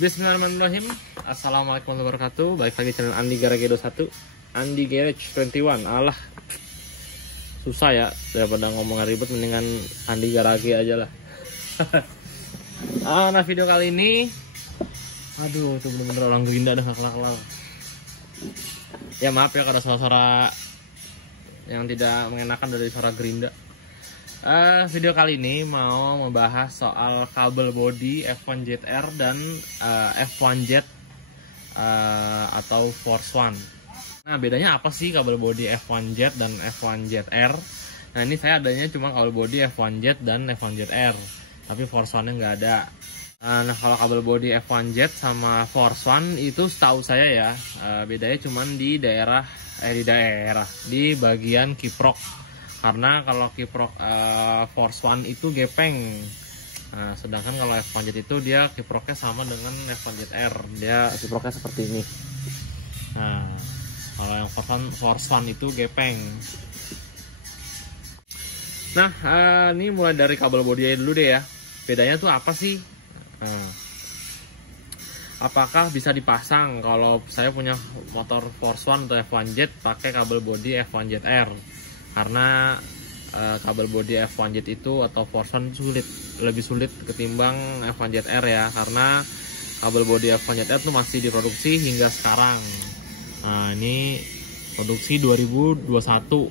Bismillahirrahmanirrahim. Assalamualaikum warahmatullahi wabarakatuh. Balik lagi channel Andi Garage 21, Andi Garage 21. Alah, susah ya, daripada ngomong ribet mendingan Andi Garage aja lah. Nah, video kali ini, aduh, itu bener-bener orang gerinda dah kelar-kelar. Ya maaf ya kalau suara-suara yang tidak mengenakan dari suara gerinda. Video kali ini mau membahas soal kabel body F1ZR dan F1Z atau Force One. Nah, bedanya apa sih kabel body F1Z dan F1ZR? Nah, ini saya adanya cuma kabel body F1Z dan F1ZR, tapi Force One-nya nggak ada. Nah, kalau kabel body F1Z sama Force One itu setahu saya ya, bedanya cuma di bagian kiprok. Karena kalau kiprok Force One itu gepeng, nah, sedangkan kalau F1Z itu dia kiproknya sama dengan F1ZR, dia kiproknya seperti ini. Nah, kalau yang Force One itu gepeng. Nah, ini mulai dari kabel body dulu deh ya. Bedanya tuh apa sih? Apakah bisa dipasang kalau saya punya motor Force One atau F1Z pakai kabel body F1ZR? Karena kabel body F1Z itu atau Force One lebih sulit ketimbang F1ZR ya, karena kabel body F1ZR itu masih diproduksi hingga sekarang. Nah, ini produksi 2021.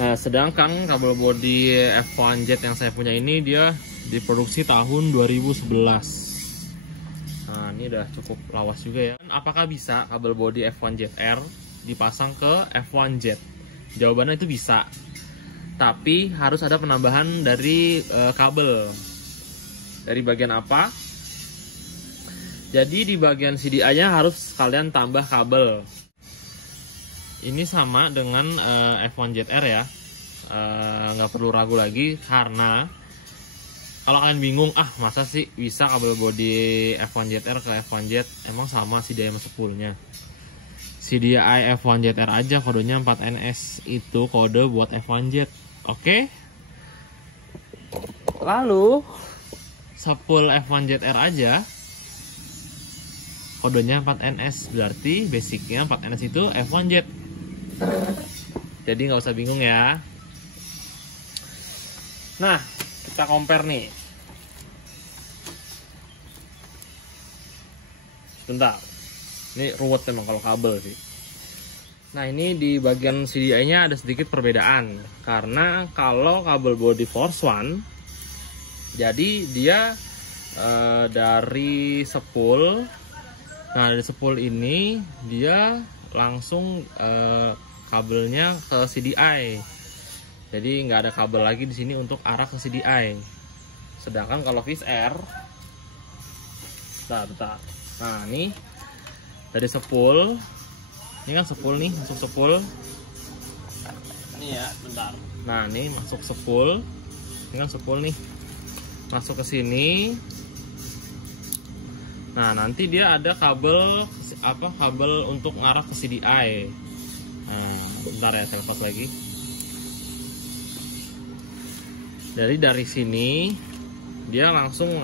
Nah, sedangkan kabel body F1Z yang saya punya ini dia diproduksi tahun 2011. Nah, ini udah cukup lawas juga ya. Apakah bisa kabel body F1ZR dipasang ke F1Z? Jawabannya itu bisa, tapi harus ada penambahan dari kabel. Dari bagian apa? Jadi di bagian CDI-nya harus kalian tambah kabel. Ini sama dengan F1ZR ya, nggak perlu ragu lagi, karena kalau kalian bingung, masa sih bisa kabel body F1ZR ke F1Z, emang sama CDI sama spoolnya. CDI F1ZR aja kodenya 4NS, itu kode buat F1Z. Oke. Lalu spool F1ZR aja kodenya 4NS, berarti basicnya 4NS itu F1Z. Jadi nggak usah bingung ya. Nah, kita compare nih. Bentar. Ini ruwet memang kalau kabel sih. Nah, ini di bagian CDI-nya ada sedikit perbedaan. Karena kalau kabel body Force One, jadi dia dari spool. Nah, dari spool ini dia langsung kabelnya ke CDI. Jadi nggak ada kabel lagi di sini untuk arah ke CDI. Sedangkan kalau Fish Air, bentar. Nah, ini dari spool, ini kan spool nih, masuk spool. Ini ya, bentar. Nah, ini masuk spool. Ini kan spool nih, masuk ke sini. Nah, nanti dia ada kabel kabel untuk ngarah ke CDI. Nah, bentar ya, saya lepas lagi. Dari sini dia langsung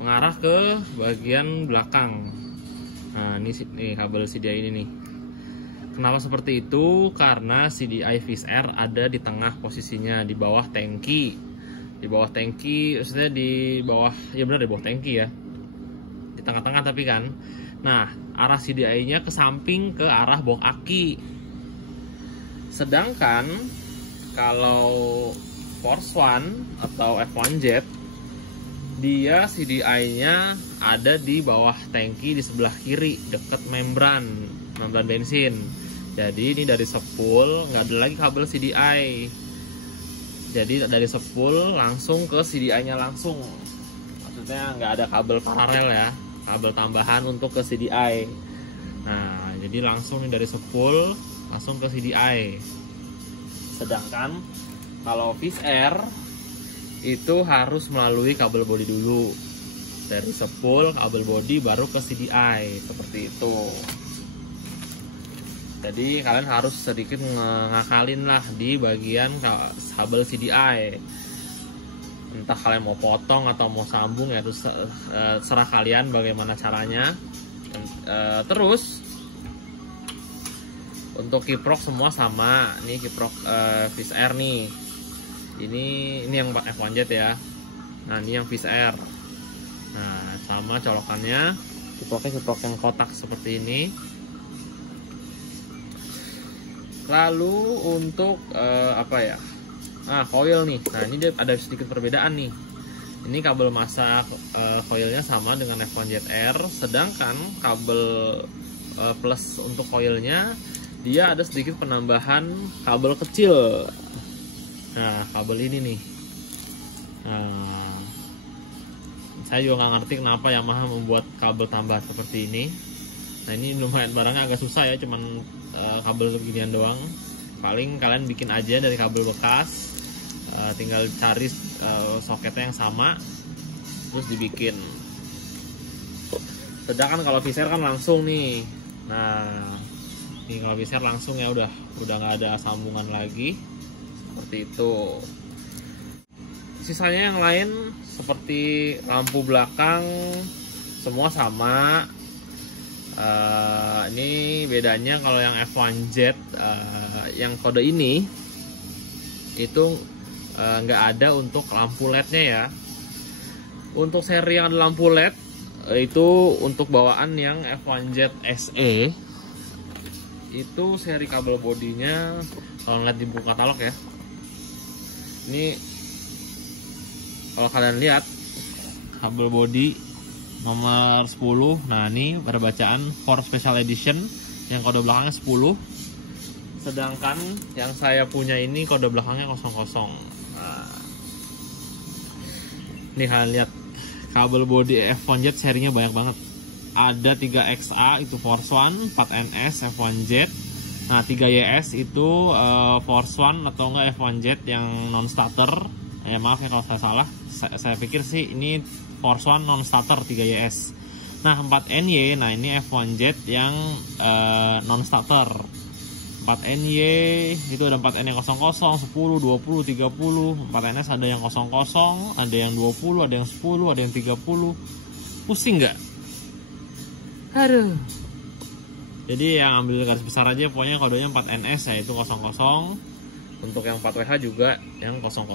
mengarah ke bagian belakang. Nah, ini kabel CDI ini nih. Kenapa seperti itu? Karena CDI Fish Air ada di tengah posisinya, di bawah tangki. Di bawah tangki, maksudnya di bawah, ya benar di bawah tangki ya. Di tengah-tengah tapi kan. Nah, arah CDI-nya ke samping ke arah box aki. Sedangkan kalau Force One atau F1Z, dia CDI-nya ada di bawah tangki di sebelah kiri, dekat membran bensin. Jadi ini dari spool nggak ada lagi kabel CDI. Jadi dari spool langsung ke CDI-nya langsung. Maksudnya nggak ada kabel paralel ya, kabel tambahan untuk ke CDI. Nah, jadi langsung dari spool langsung ke CDI. Sedangkan kalau Fish Air itu harus melalui kabel body dulu, dari spool kabel body baru ke CDI, seperti itu. Jadi kalian harus sedikit ngakalin lah di bagian kabel CDI. Entah kalian mau potong atau mau sambung ya, itu serah kalian bagaimana caranya. Terus untuk kiprok semua sama. Ini kiprok Fish Air nih. Ini yang F1Jet ya. Nah ini yang Fish Air. Nah sama colokannya. Kiproknya kiprok yang kotak seperti ini. Lalu untuk apa ya? Coil nih. Nah ini dia ada sedikit perbedaan nih. Ini kabel massa coilnya sama dengan F1Jet-R, sedangkan kabel plus untuk coilnya dia ada sedikit penambahan kabel kecil. Nah kabel ini nih. Nah, saya juga nggak ngerti kenapa Yamaha membuat kabel tambah seperti ini. Nah ini lumayan barangnya agak susah ya, cuman kabel beginian doang. Paling kalian bikin aja dari kabel bekas, tinggal cari soketnya yang sama terus dibikin. Sedangkan kalau Fish Air kan langsung nih. Nah ini kalau Fish Air langsung ya, udah nggak ada sambungan lagi seperti itu. Sisanya yang lain seperti lampu belakang semua sama. Ini bedanya kalau yang F1Jet yang kode ini itu nggak ada untuk lampu LED-nya ya. Untuk seri yang ada lampu LED itu untuk bawaan yang F1Jet SE, itu seri kabel bodinya kalau ngeliat di buku katalog ya. Ini kalau kalian lihat kabel bodi nomor 10. Nah ini pada bacaan for special edition yang kode belakangnya 10. Sedangkan yang saya punya ini kode belakangnya 00. Nah, ini kalian lihat kabel bodi F1Jet serinya banyak banget. Ada 3XA itu Force One, 4NS F1Jet. Nah 3YS itu Force One atau enggak F1Jet yang non starter. Ya maaf ya kalau saya salah. Saya pikir sih ini Force One non starter 3YS. Nah 4NY, nah ini F1Jet yang non starter. 4NY itu ada 4N yang 00, 10, 20, 30. 4NS ada yang 00, ada yang 20, ada yang 10, ada yang 30. Pusing nggak? Aduh. Jadi yang ambil garis besar aja, pokoknya kodenya 4NS yaitu 00. Untuk yang 4WH juga yang 00.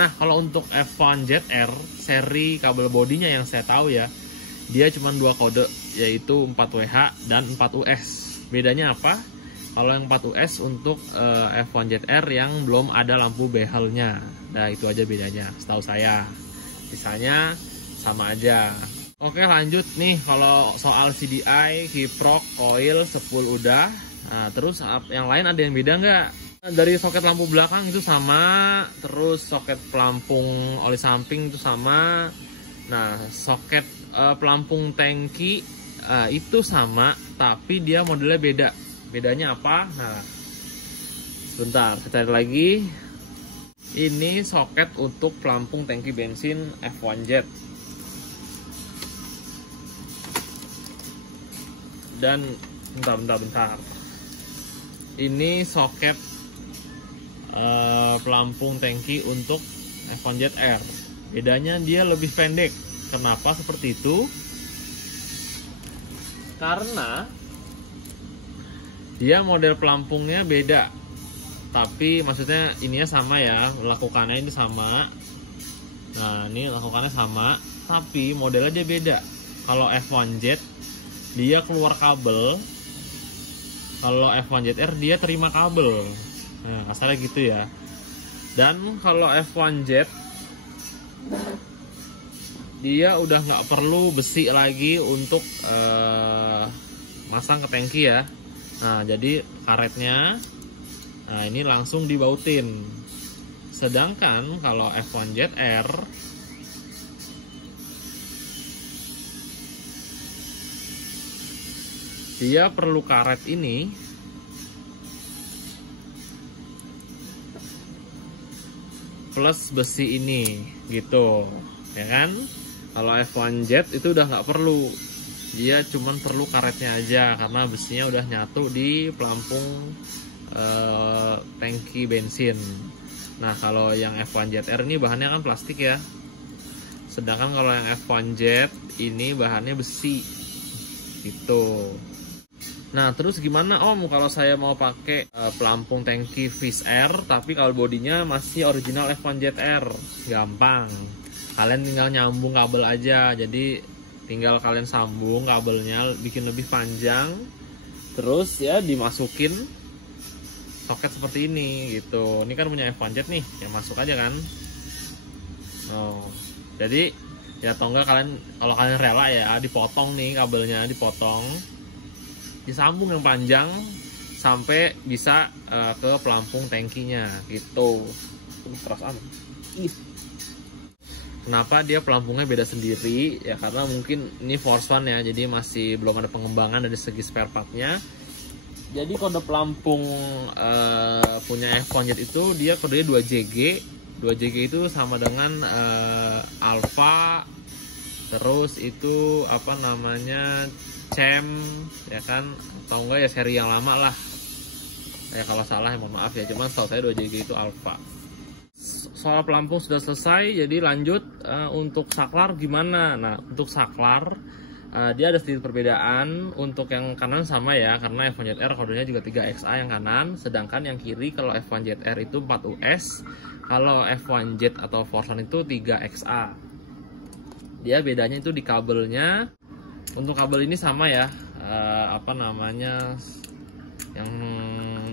Nah kalau untuk F1Jet-R seri kabel bodinya yang saya tahu ya, dia cuma 2 kode yaitu 4WH dan 4US. Bedanya apa? Kalau yang 4US untuk F1Jet-R yang belum ada lampu behelnya. Nah itu aja bedanya setahu saya. Sisanya sama aja. Oke lanjut nih, kalau soal CDI, kiprok, coil, spool udah. Nah terus yang lain ada yang beda nggak? Dari soket lampu belakang itu sama, terus soket pelampung oli samping itu sama. Nah soket pelampung tangki itu sama, tapi dia modelnya beda. Bedanya apa? Nah sebentar saya cari lagi. Ini soket untuk pelampung tangki bensin F1Jet. Dan bentar. Ini soket pelampung tangki untuk F1Jet-R. Bedanya dia lebih pendek. Kenapa seperti itu? Karena dia model pelampungnya beda. Tapi maksudnya ininya sama ya, lakukannya ini sama. Nah ini lakukannya sama, tapi modelnya dia beda. Kalau F1Jet dia keluar kabel, kalau F1Jet-R dia terima kabel. Nah asalnya gitu ya. Dan kalau F1Jet dia udah nggak perlu besi lagi untuk masang ke tangki ya. Nah jadi karetnya, nah ini langsung dibautin. Sedangkan kalau F1Jet-R dia perlu karet ini plus besi ini gitu ya kan. Kalau F1Jet itu udah nggak perlu, dia cuman perlu karetnya aja karena besinya udah nyatu di pelampung tangki bensin. Nah kalau yang F1ZR ini bahannya kan plastik ya, sedangkan kalau yang F1Z ini bahannya besi gitu. Nah terus gimana Om kalau saya mau pakai pelampung tangki Wizz Air tapi kalau bodinya masih original F1ZR? Gampang, kalian tinggal nyambung kabel aja. Jadi tinggal kalian sambung kabelnya, bikin lebih panjang, terus ya dimasukin soket seperti ini gitu. Ini kan punya F1Z nih, yang masuk aja kan. Oh, jadi ya atau enggak kalian kalau kalian rela ya dipotong nih kabelnya, dipotong, disambung yang panjang sampai bisa ke pelampung tangkinya gitu. Terus kenapa dia pelampungnya beda sendiri ya, karena mungkin ini Force One ya, jadi masih belum ada pengembangan dari segi spare partnya. Jadi kode pelampung punya F1Z itu dia kodenya 2JG. 2JG itu sama dengan alpha, terus itu apa namanya, CEM ya kan, atau enggak ya seri yang lama lah ya, kalau salah ya mohon maaf ya, cuman setahu saya 2JG itu alpha. Soal pelampung sudah selesai, jadi lanjut untuk saklar gimana. Nah untuk saklar dia ada sedikit perbedaan. Untuk yang kanan sama ya, karena F1ZR kodenya juga 3XA yang kanan, sedangkan yang kiri kalau F1ZR itu 4US, kalau F1Z atau Force One itu 3XA. Dia bedanya itu di kabelnya. Untuk kabel ini sama ya, apa namanya, yang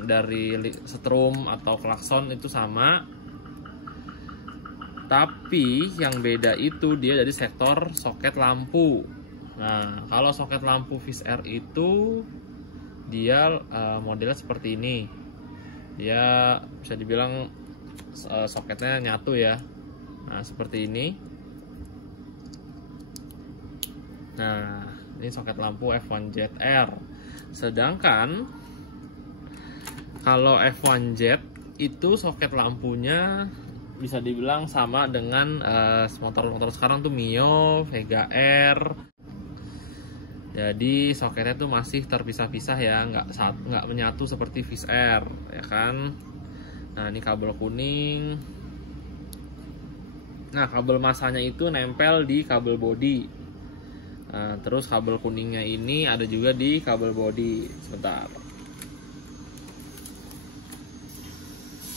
dari setrum atau klakson itu sama, tapi yang beda itu dia dari sektor soket lampu. Nah kalau soket lampu Wizz Air itu dia modelnya seperti ini. Dia bisa dibilang soketnya nyatu ya. Nah seperti ini. Nah ini soket lampu F1ZR. Sedangkan kalau F1Z itu soket lampunya bisa dibilang sama dengan motor-motor sekarang tuh Mio, Vega R. Jadi soketnya tuh masih terpisah-pisah ya, nggak menyatu seperti Wizz Air ya kan. Nah ini kabel kuning. Nah kabel masanya itu nempel di kabel bodi. Nah, terus kabel kuningnya ini ada juga di kabel bodi. Sebentar,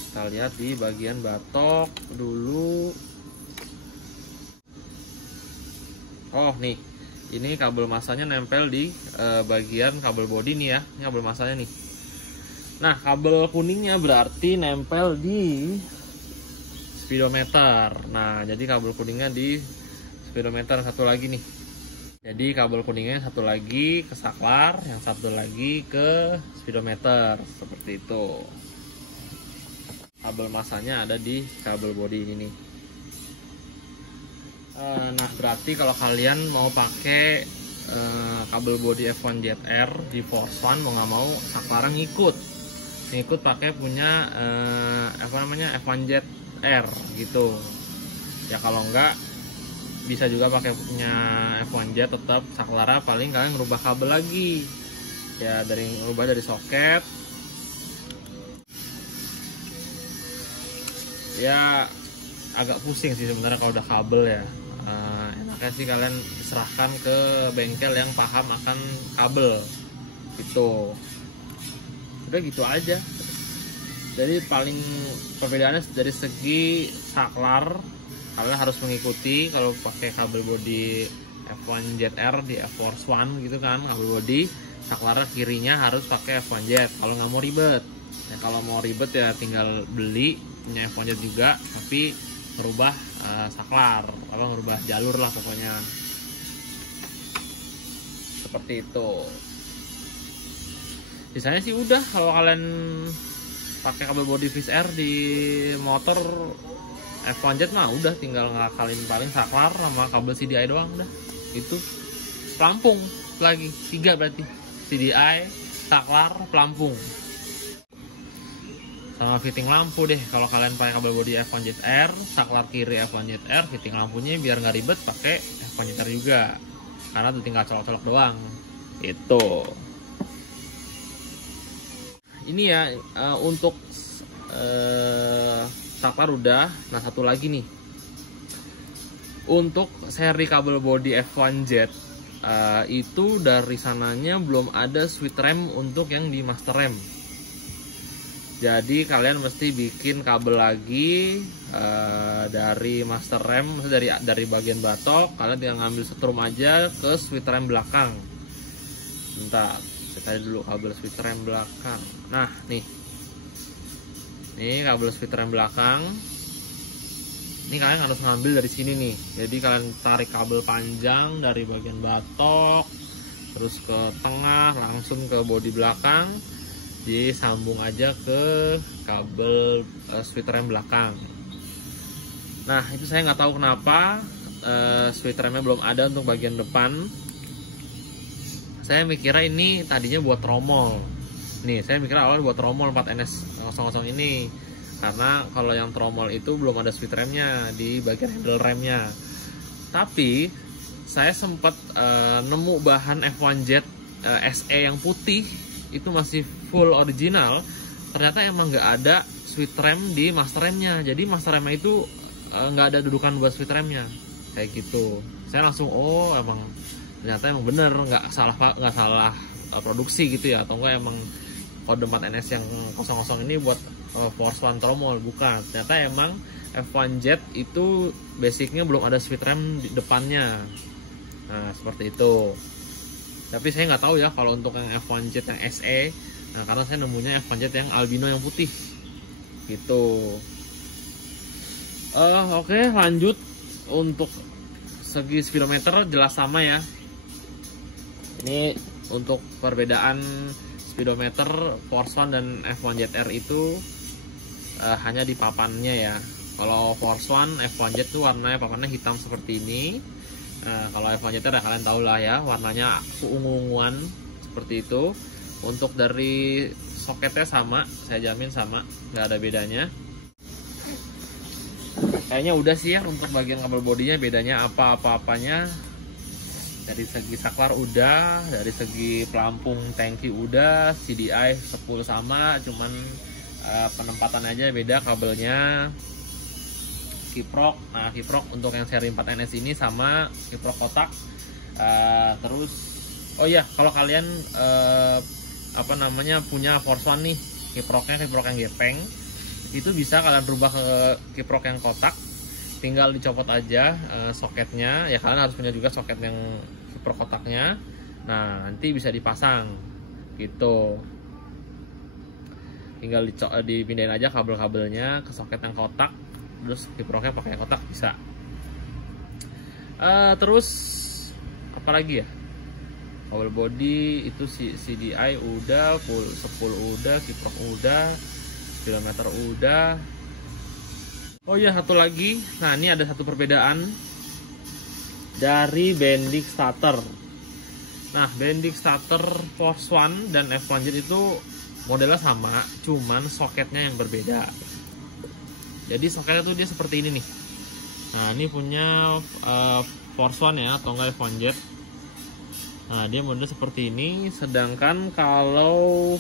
kita lihat di bagian batok dulu. Oh nih, ini kabel masanya nempel di bagian kabel bodi nih ya. Ini kabel masanya nih. Nah kabel kuningnya berarti nempel di speedometer. Nah jadi kabel kuningnya di speedometer, satu lagi nih. Jadi kabel kuningnya satu lagi ke saklar, yang satu lagi ke speedometer, seperti itu. Kabel masanya ada di kabel bodi ini nih. Nah berarti kalau kalian mau pakai kabel bodi F1ZR di Force One, mau nggak mau saklarnya ngikut pakai punya apa namanya, F1ZR gitu ya. Kalau enggak bisa juga pakai punya F1Z, tetap saklarnya paling kalian ngerubah kabel lagi ya, ngerubah dari soket ya. Agak pusing sih sebenarnya kalau udah kabel ya. Enaknya sih kalian serahkan ke bengkel yang paham akan kabel gitu. Udah gitu aja. Jadi paling perbedaannya dari segi saklar, kalian harus mengikuti kalau pakai kabel bodi F1ZR di Force One gitu kan, kabel bodi saklar kirinya harus pakai F1Z kalau nggak mau ribet ya. Kalau mau ribet ya tinggal beli punya F1Z juga, tapi merubah saklar, apa merubah jalur lah pokoknya, seperti itu. Sisanya sih udah, kalau kalian pakai kabel bodi Wizz Air di motor F1Z mah udah tinggal ngakalin paling saklar sama kabel CDI doang, udah itu. Pelampung lagi 3 berarti, CDI, saklar, pelampung, sama fitting lampu deh. Kalau kalian pakai kabel bodi F1ZR, saklar kiri F1ZR, fitting lampunya biar nggak ribet pakai F1ZR juga, karena tuh tinggal colok-colok doang itu. Ini ya untuk saklar udah. Nah, satu lagi nih, untuk seri kabel bodi F1Jet itu dari sananya belum ada switch rem untuk yang di master rem. Jadi kalian mesti bikin kabel lagi dari master rem, dari bagian batok. Kalian tinggal ngambil setrum aja ke switch rem belakang. Bentar, saya tadi dulu kabel switch rem belakang. Nah, nih kabel switch rem belakang. Ini kalian harus ngambil dari sini nih. Jadi kalian tarik kabel panjang dari bagian batok, terus ke tengah, langsung ke bodi belakang. Jadi sambung aja ke kabel switch rem belakang. Nah, itu saya nggak tahu kenapa switch remnya belum ada untuk bagian depan. Saya mikirnya ini tadinya buat tromol. Nih, saya mikir awal buat tromol 4NS00 ini. Karena kalau yang tromol itu belum ada switch remnya di bagian handle remnya. Tapi saya sempat nemu bahan F1Jet SE yang putih itu masih full original. Ternyata emang nggak ada switch rem di master remnya. Jadi master remnya itu nggak ada dudukan buat switch remnya kayak gitu. Saya langsung ternyata emang bener, nggak salah produksi gitu ya, atau enggak emang kode 4NS yang 00 ini buat Force One tromol. Bukan, ternyata emang F1Jet itu basicnya belum ada switch rem di depannya. Nah, seperti itu. Tapi saya nggak tahu ya kalau untuk yang F1Jet yang SE. Nah, karena saya nemunya F1Jet yang albino yang putih gitu. Oke, lanjut. Untuk segi speedometer jelas sama ya. Ini untuk perbedaan speedometer Force One dan F1Jet R itu hanya di papannya ya. Kalau Force One, F1Jet tuh papannya hitam seperti ini. Kalau F1Jet R ya kalian tau lah ya, warnanya keungu-unguan seperti itu. Untuk dari soketnya sama, saya jamin sama, nggak ada bedanya. Kayaknya udah sih ya untuk bagian kabel bodinya, bedanya apa-apanya. Dari segi saklar udah, dari segi pelampung tangki udah, CDI 10 sama, cuman penempatan aja beda kabelnya. Kiprok, nah kiprok untuk yang seri 4NS ini sama kiprok kotak. Terus, oh iya, kalau kalian punya Force One nih, kiprok yang gepeng, itu bisa kalian rubah ke kiprok yang kotak. Tinggal dicopot aja soketnya ya, kalian harus punya juga soket yang kiprok kotaknya. Nah, nanti bisa dipasang gitu, tinggal dipindahin aja kabel-kabelnya ke soket yang kotak, terus kiproknya pakai kotak bisa. Terus apa lagi ya, kabel body itu CDI udah, full spool udah, kiprok udah, speedometer udah. Oh iya, satu lagi. Nah, ini ada satu perbedaan dari bending starter. Nah, bending starter Force One dan F1Jet itu modelnya sama, cuman soketnya yang berbeda. Jadi soketnya tuh dia seperti ini nih. Nah, ini punya Force One ya, atau enggak F1Jet. Nah, dia model seperti ini. Sedangkan kalau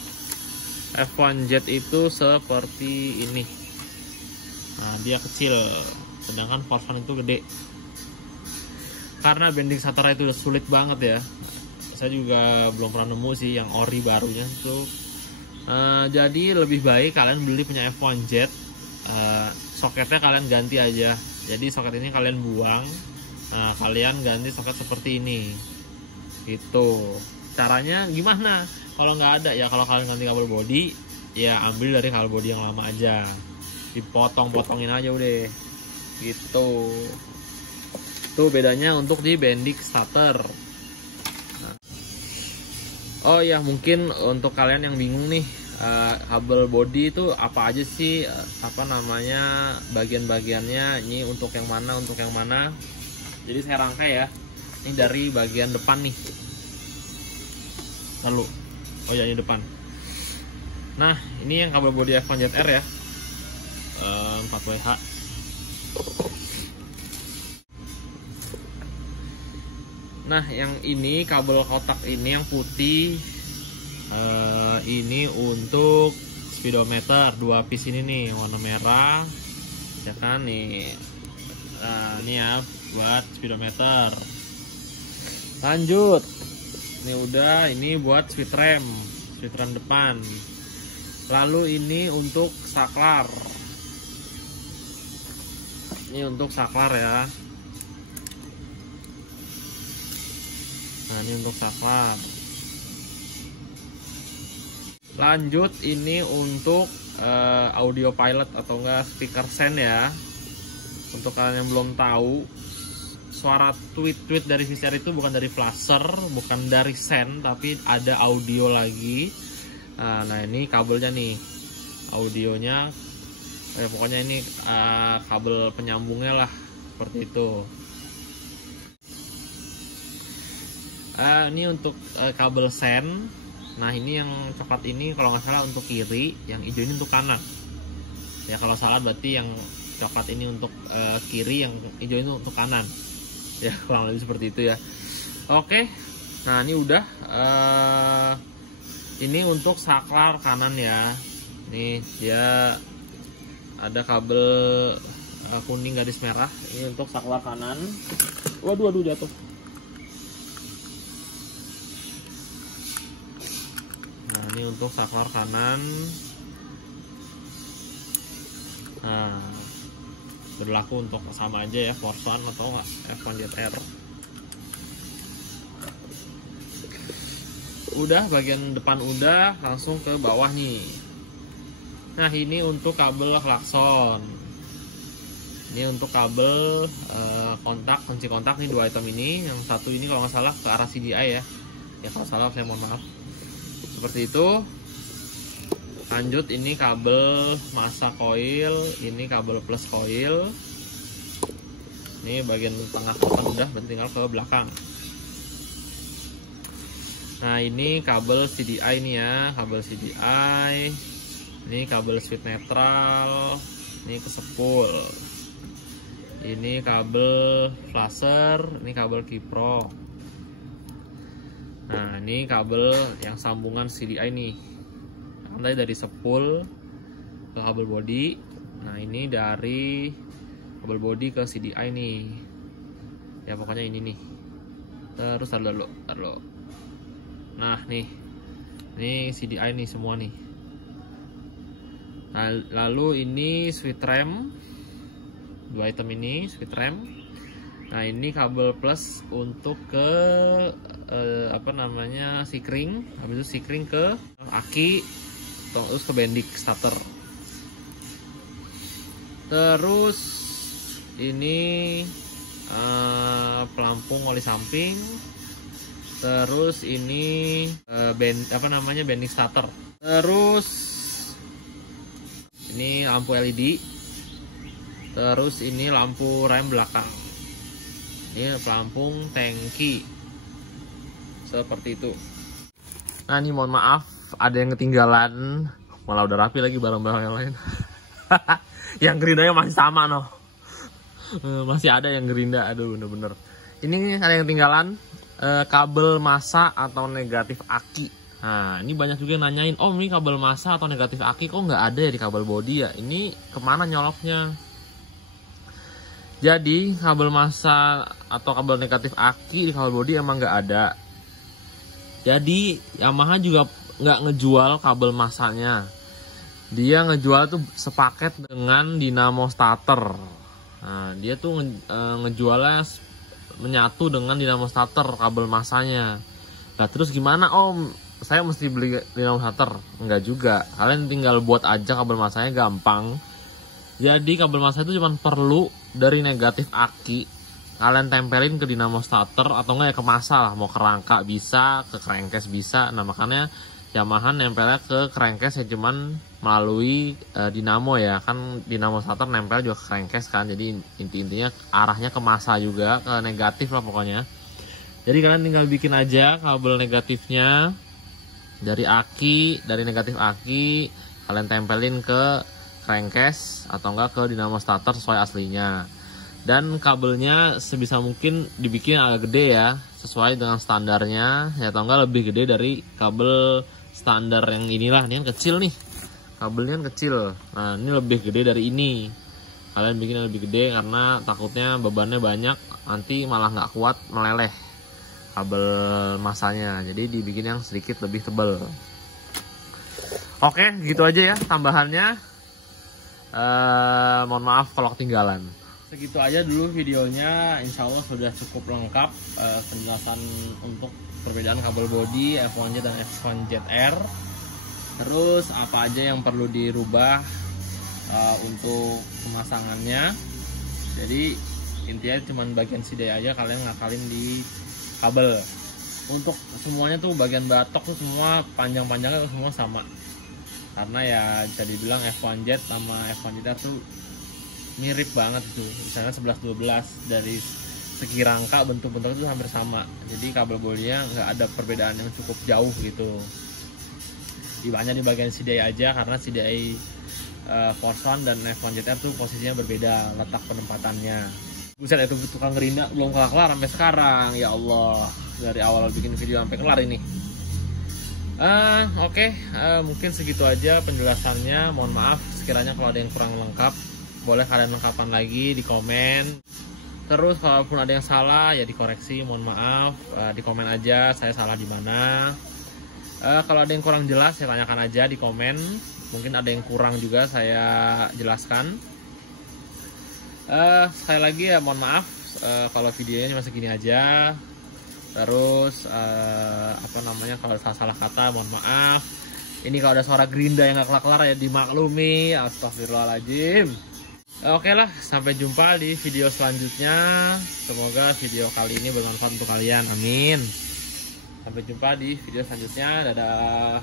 F1Jet itu seperti ini. Nah, dia kecil, sedangkan Force One itu gede. Karena bending starter itu udah sulit banget ya. Saya juga belum pernah nemu sih yang ori barunya tuh. Jadi lebih baik kalian beli punya F1Jet. Soketnya kalian ganti aja. Jadi soket ini kalian buang. Nah, kalian ganti soket seperti ini. Gitu. Caranya gimana? Kalau nggak ada ya, kalau kalian ganti kabel body, ya ambil dari kabel body yang lama aja. Dipotong-potongin aja udah gitu. Tuh bedanya untuk di bending starter. Nah. Oh ya, mungkin untuk kalian yang bingung nih, kabel body itu apa aja sih, bagian-bagiannya, ini untuk yang mana. Jadi saya rangkai ya. Ini dari bagian depan nih. Lalu, oh ya, ini depan. Nah, ini yang kabel body F1Jet R ya. 4WH. Nah, yang ini kabel kotak ini yang putih, ini untuk speedometer 2 piece ini nih, warna merah. ya kan nih. Nah, ini ya buat speedometer. Lanjut, ini udah, ini buat speed rem depan. Lalu ini untuk saklar. Ini untuk saklar ya. Nah, ini untuk saklar. Lanjut, ini untuk audio pilot atau enggak speaker sound ya. Untuk kalian yang belum tahu, suara tweet dari VCR itu bukan dari flasher, bukan dari sound, tapi ada audio lagi. Nah ini kabelnya nih, audionya, pokoknya ini kabel penyambungnya lah, seperti itu. Ini untuk kabel sen. Nah ini yang coklat ini kalau nggak salah untuk kiri, yang hijau ini untuk kanan. Ya kalau salah berarti yang coklat ini untuk kiri, yang hijau ini untuk kanan. Ya kurang lebih seperti itu ya. Oke, nah ini udah. Ini untuk saklar kanan ya. Nih dia ada kabel kuning garis merah. Ini untuk saklar kanan. Waduh jatuh. Nah ini untuk saklar kanan. Nah berlaku untuk sama aja ya, Force One atau F1JR. Udah bagian depan udah, langsung ke bawah nih. Nah ini untuk kabel klakson. Ini untuk kabel kontak, kunci kontak nih, 2 item ini. Yang satu ini kalau nggak salah ke arah CDI ya. Ya kalau salah saya mohon maaf. Seperti itu. Lanjut, ini kabel massa coil, ini kabel plus coil. Ini bagian tengah depan udah, berarti tinggal ke belakang. Nah ini kabel CDI nih ya, kabel CDI. Ini kabel switch netral. Ini ke spool. Ini kabel flasher, ini kabel keypro. Nah ini kabel yang sambungan CDI nih. Nanti dari spool ke kabel body. Nah ini dari kabel body ke CDI nih. Ya pokoknya ini nih. Terus taruh dulu. Nah nih, ini CDI nih semua nih. Nah, lalu ini switch rem, 2 item ini switch rem. Nah ini kabel plus untuk ke sikring. Habis itu sikring ke aki, terus ke bendik starter. Terus ini pelampung oli samping. Terus ini bending starter. Terus ini lampu LED. Terus ini lampu rem belakang. Ini pelampung tangki. Seperti itu. Nah ini mohon maaf, ada yang ketinggalan. Malah udah rapi lagi barang-barang yang lain. Yang gerindanya masih sama noh. Masih ada yang gerinda. Aduh bener-bener. Ini ada yang ketinggalan. Kabel massa atau negatif aki. Nah ini banyak juga yang nanyain, oh ini kabel massa atau negatif aki kok nggak ada ya di kabel body ya, ini kemana nyoloknya? Jadi kabel massa atau kabel negatif aki di kabel body emang nggak ada. Jadi Yamaha juga nggak ngejual kabel massanya, dia ngejual tuh sepaket dengan dinamo starter. Nah dia tuh ngejualnya menyatu dengan dinamo starter kabel massanya. Nah terus gimana om, saya mesti beli dinamo starter? Enggak juga, kalian tinggal buat aja kabel massanya, gampang. Jadi kabel massa itu cuma perlu dari negatif aki, kalian tempelin ke dinamo starter atau enggak ya ke massa lah, mau ke rangka bisa, ke crankcase bisa. Nah makanya Yamaha nempelnya ke crankcase ya cuman melalui dinamo ya, kan dinamo starter nempel juga ke crankcase kan, jadi intinya arahnya ke massa juga, ke negatif lah pokoknya. Jadi kalian tinggal bikin aja kabel negatifnya dari aki, dari negatif aki kalian tempelin ke crankcase atau enggak ke dinamo starter sesuai aslinya. Dan kabelnya sebisa mungkin dibikin agak gede ya, sesuai dengan standarnya ya, atau enggak lebih gede dari kabel standar yang inilah. Ini kan kecil nih, kabelnya kan kecil. Nah ini lebih gede dari ini. kalian bikin yang lebih gede karena takutnya bebannya banyak, nanti malah nggak kuat, meleleh kabel masanya. Jadi dibikin yang sedikit lebih tebal. Oke, gitu aja ya tambahannya. Mohon maaf kalau ketinggalan. Segitu aja dulu videonya, insya Allah sudah cukup lengkap penjelasan untuk perbedaan kabel bodi F1J dan F1ZR. Terus apa aja yang perlu dirubah untuk pemasangannya. Jadi intinya cuma bagian CDI aja kalian ngakalin di kabel. Untuk semuanya tuh bagian batok tuh semua panjang-panjangnya tuh semua sama. Karena ya bisa dibilang F1Z sama F1ZR tuh mirip banget tuh, misalnya 11-12 dari segi rangka bentuk-bentuk itu hampir sama. Jadi kabel bodinya nggak ada perbedaan yang cukup jauh gitu. Hanya di bagian CDI aja karena CDI Force One dan F1ZR tuh posisinya berbeda letak penempatannya. Buset, itu tukang gerinda belum kelar sampai sekarang. Ya Allah, dari awal bikin video sampai kelar ini. Oke, mungkin segitu aja penjelasannya. Mohon maaf sekiranya kalau ada yang kurang lengkap. Boleh kalian lengkapan lagi di komen. Terus kalaupun ada yang salah ya dikoreksi, mohon maaf. Di komen aja saya salah di mana. Kalau ada yang kurang jelas ya tanyakan aja di komen. Mungkin ada yang kurang juga saya jelaskan. Sekali lagi ya mohon maaf kalau videonya cuma segini aja. Terus kalau salah kata mohon maaf. Ini kalau ada suara gerinda yang gak kelar-kelar ya dimaklumi. Astagfirullahaladzim. Oke lah, sampai jumpa di video selanjutnya. Semoga video kali ini bermanfaat untuk kalian. Amin. Sampai jumpa di video selanjutnya. Dadah.